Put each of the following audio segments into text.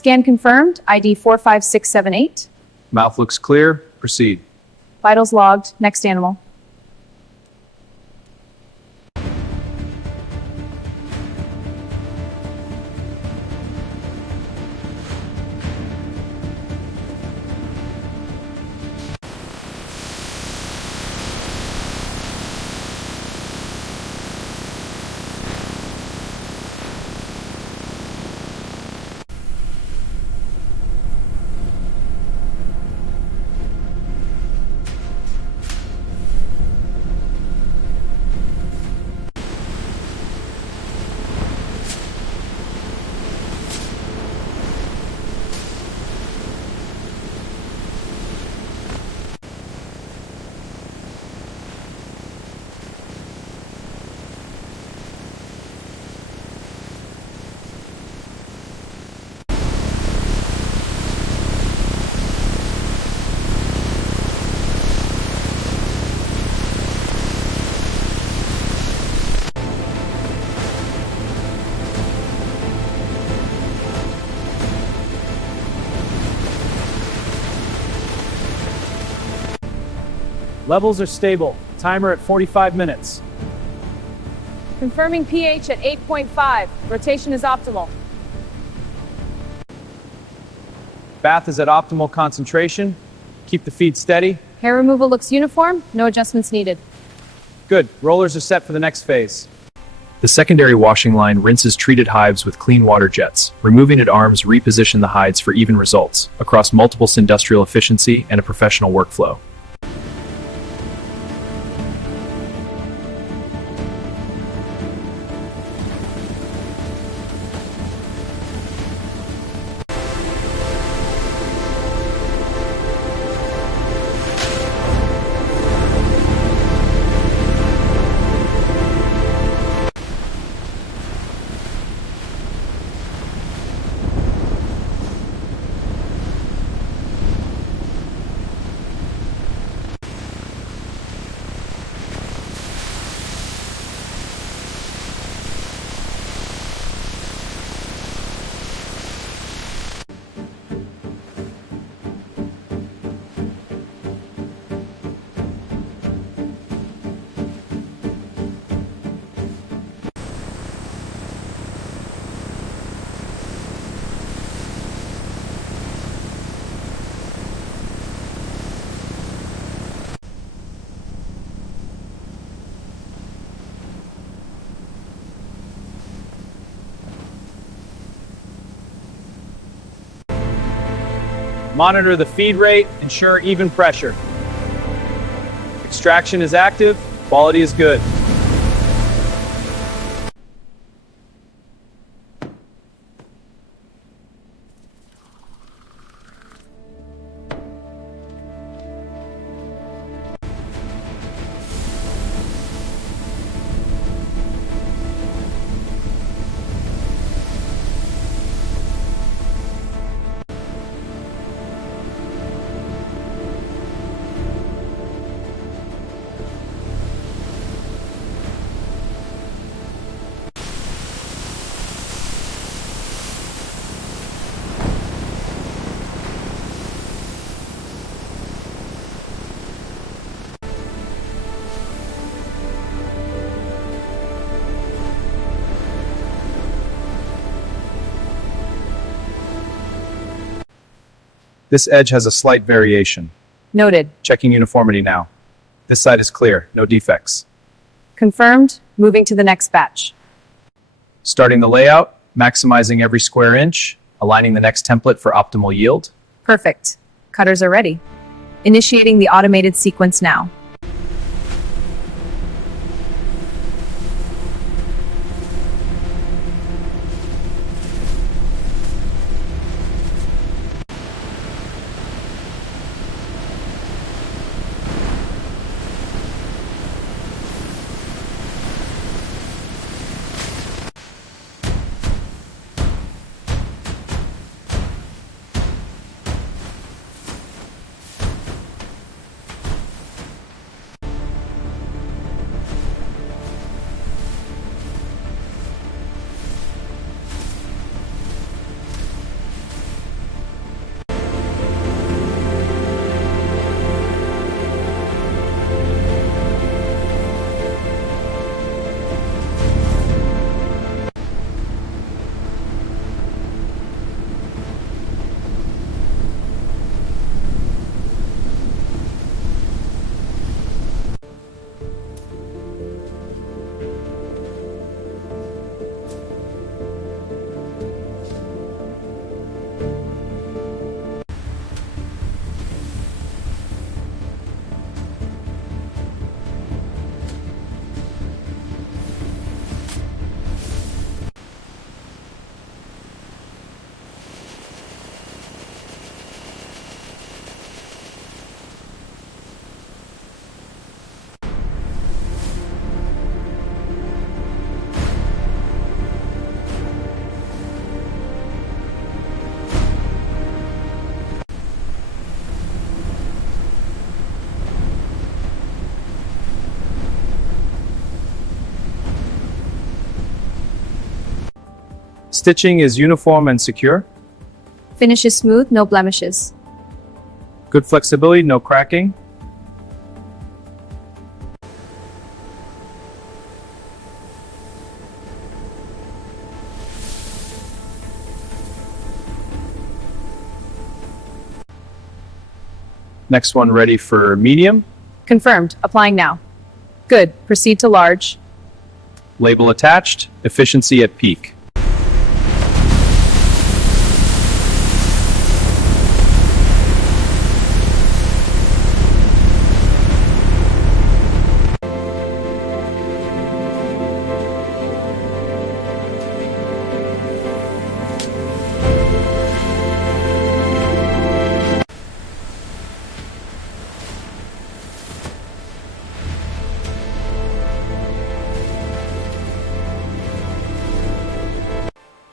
Scan confirmed, ID 45678. Mouth looks clear. Proceed. Vitals logged, next animal. Levels are stable. Timer at 45 minutes. Confirming pH at 8.5. Rotation is optimal. Bath is at optimal concentration. Keep the feed steady. Hair removal looks uniform. No adjustments needed. Good. Rollers are set for the next phase. The secondary washing line rinses treated hives with clean water jets. Removing at arms reposition the hides for even results across multiple industrial efficiency and a professional workflow. Monitor the feed rate, ensure even pressure. Extraction is active, quality is good. This edge has a slight variation. Noted. Checking uniformity now. This side is clear, no defects. Confirmed. Moving to the next batch. Starting the layout, maximizing every square inch, aligning the next template for optimal yield. Perfect. Cutters are ready. Initiating the automated sequence now. Stitching is uniform and secure. Finish is smooth, no blemishes. Good flexibility, no cracking. Next one ready for medium. Confirmed. Applying now. Good. Proceed to large. Label attached, efficiency at peak.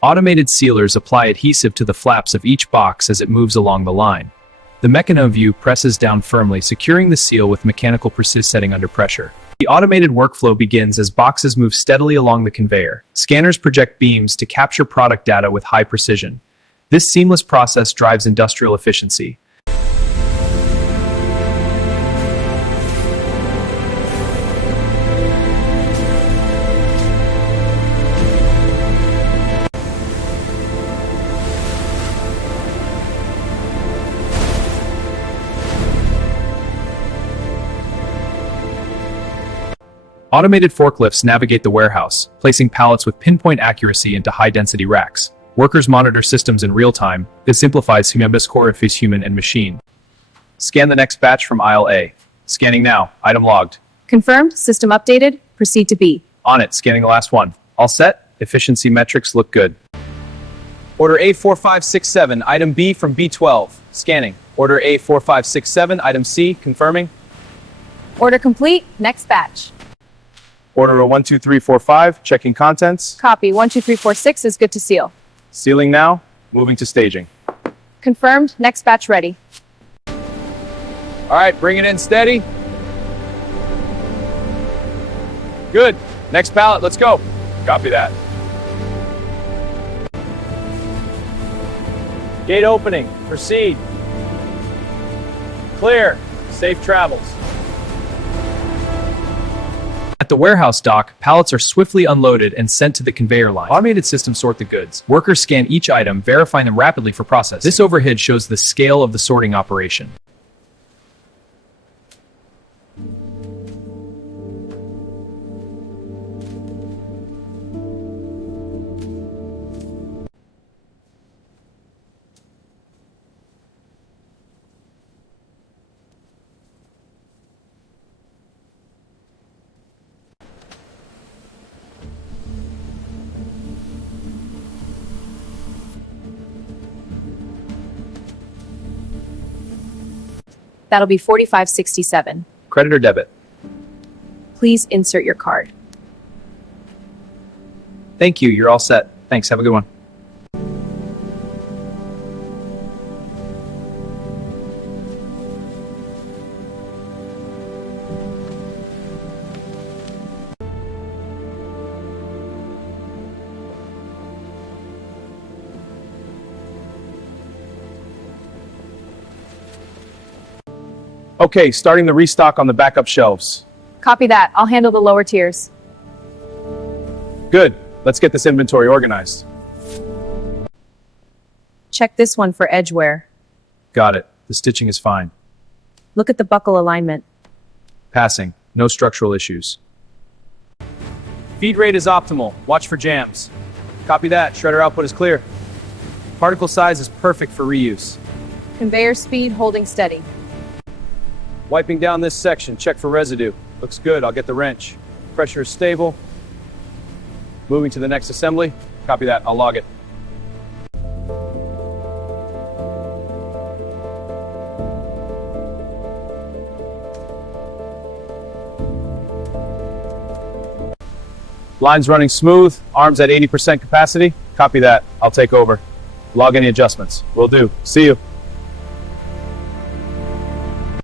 Automated sealers apply adhesive to the flaps of each box as it moves along the line. The Mechano view presses down firmly, securing the seal with mechanical precision setting under pressure. The automated workflow begins as boxes move steadily along the conveyor. Scanners project beams to capture product data with high precision. This seamless process drives industrial efficiency. Automated forklifts navigate the warehouse, placing pallets with pinpoint accuracy into high-density racks. Workers monitor systems in real time. This simplifies human and machine. Scan the next batch from aisle A. Scanning now. Item logged. Confirmed. System updated. Proceed to B. On it. Scanning the last one. All set. Efficiency metrics look good. Order A4567, item B from B12. Scanning. Order A4567, item C. Confirming. Order complete. Next batch. Order 12345, checking contents. Copy. 12346 is good to seal. Sealing now. Moving to staging. Confirmed. Next batch ready. All right, bring it in steady. Good. Next pallet, let's go. Copy that. Gate opening. Proceed. Clear. Safe travels. At the warehouse dock, pallets are swiftly unloaded and sent to the conveyor line. Automated systems sort the goods. Workers scan each item, verifying them rapidly for processing. This overhead shows the scale of the sorting operation. That'll be 4567. Credit or debit? Please insert your card. Thank you. You're all set. Thanks. Have a good one. Okay, starting the restock on the backup shelves. Copy that. I'll handle the lower tiers. Good. Let's get this inventory organized. Check this one for edge wear. Got it. The stitching is fine. Look at the buckle alignment. Passing. No structural issues. Feed rate is optimal. Watch for jams. Copy that. Shredder output is clear. Particle size is perfect for reuse. Conveyor speed holding steady. Wiping down this section, check for residue. Looks good, I'll get the wrench. Pressure is stable. Moving to the next assembly. Copy that, I'll log it. Lines running smooth, arms at 80% capacity. Copy that, I'll take over. Log any adjustments. Will do. See you.